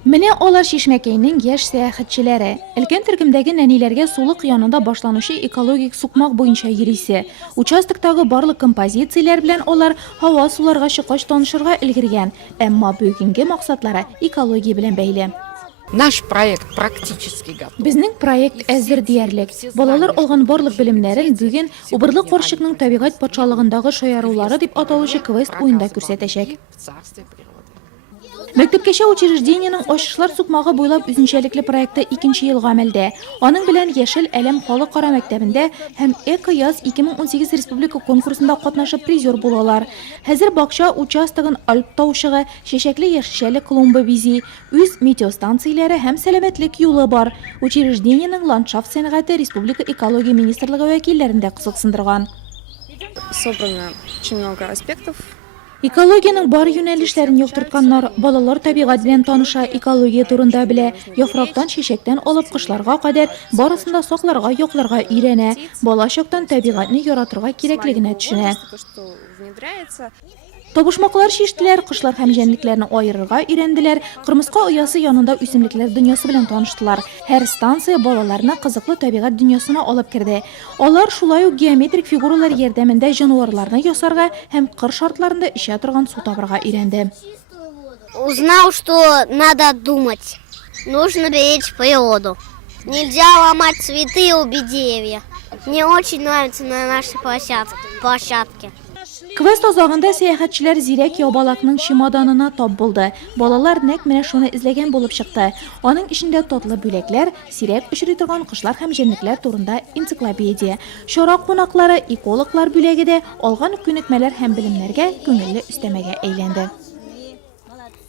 Менә алар Шишмәкәйнең яшь сәяхәтчеләре. Өлкән төркемдәге нәниләргә сулык янында башланучы экологик сукмак буенча йөрисе. Участоктагы барлык композицияләр белән алар һава суларга чыккач танышырга өлгергән, әмма бүгенге максатлары экология белән бәйле. Наш проект практически готов. Безнең проект әзер диярлек. Балалар алган барлык белемнәрен бүген Убырлы карчыкның табигать патшалыгындагы шаярулары дип аталучы квест уенда күрсәтәчәк. Мәктәпкәчә учреждениенең ачышлар сукмагы буйлап үзенчәлекле проекты 2нче елга әмәлдә. Аның белән Яшел Әлем халыкара мәктәбендә һәм Эко-яз 2018 республика конкурсында катнашып призер булалар. Хәзер бакча участогын Альп таучыгы, чәчәкле яшелчәле клумба бизи, үз метеостанцияләре һәм сәламәтлек юлы бар. Учреждениенең ландшафт сәнгате республика экология министрлыгы вәкилләрендә кызыксындырган. Собрано очень много аспектов. Экологияның бар юнәлешләрен яктыртканнар, балалар табигать белән таныша, экология турында белә, яфрактан чәчәктән алып кышларга кадәр барысында сакларга, якларга өйрәнә, балачактан табигатьне яратырга кирәклегенә төшенә. Табышмаклар чиштеләр, кышлар һәм җәнлекләрне аерырга өйрәнделәр, кырмыска оясы янында үсемлекләр дөньясы белән таныштылар. Һәр станция балаларны кызыклы табигать дөньясына алып керде. Алар шулай ук геометрик фигуралар ярдәмендә җанварларны ясарга һәм кыр шартларында эчә торган су табырга өйрәнде. Узнал, что надо думать. Нужно беречь природу. Нельзя ломать цветы и убить деревья. Мне очень нравится на нашей площадке. Квест азагында сәяхәтчеләр зирәк ябалакның чемоданына тап булды. Балалар нәкъ менә шуны эзләгән булып чыкты. Аның ишендә татлы бүләкләр, сирәк очрый торган кошлар һәм җәнлекләр турында энциклопедия. Чара кунаклары, экологлар бүләге дә алган күнекмәләр һәм белемнәргә күңелле өстәмәгә әйләнде.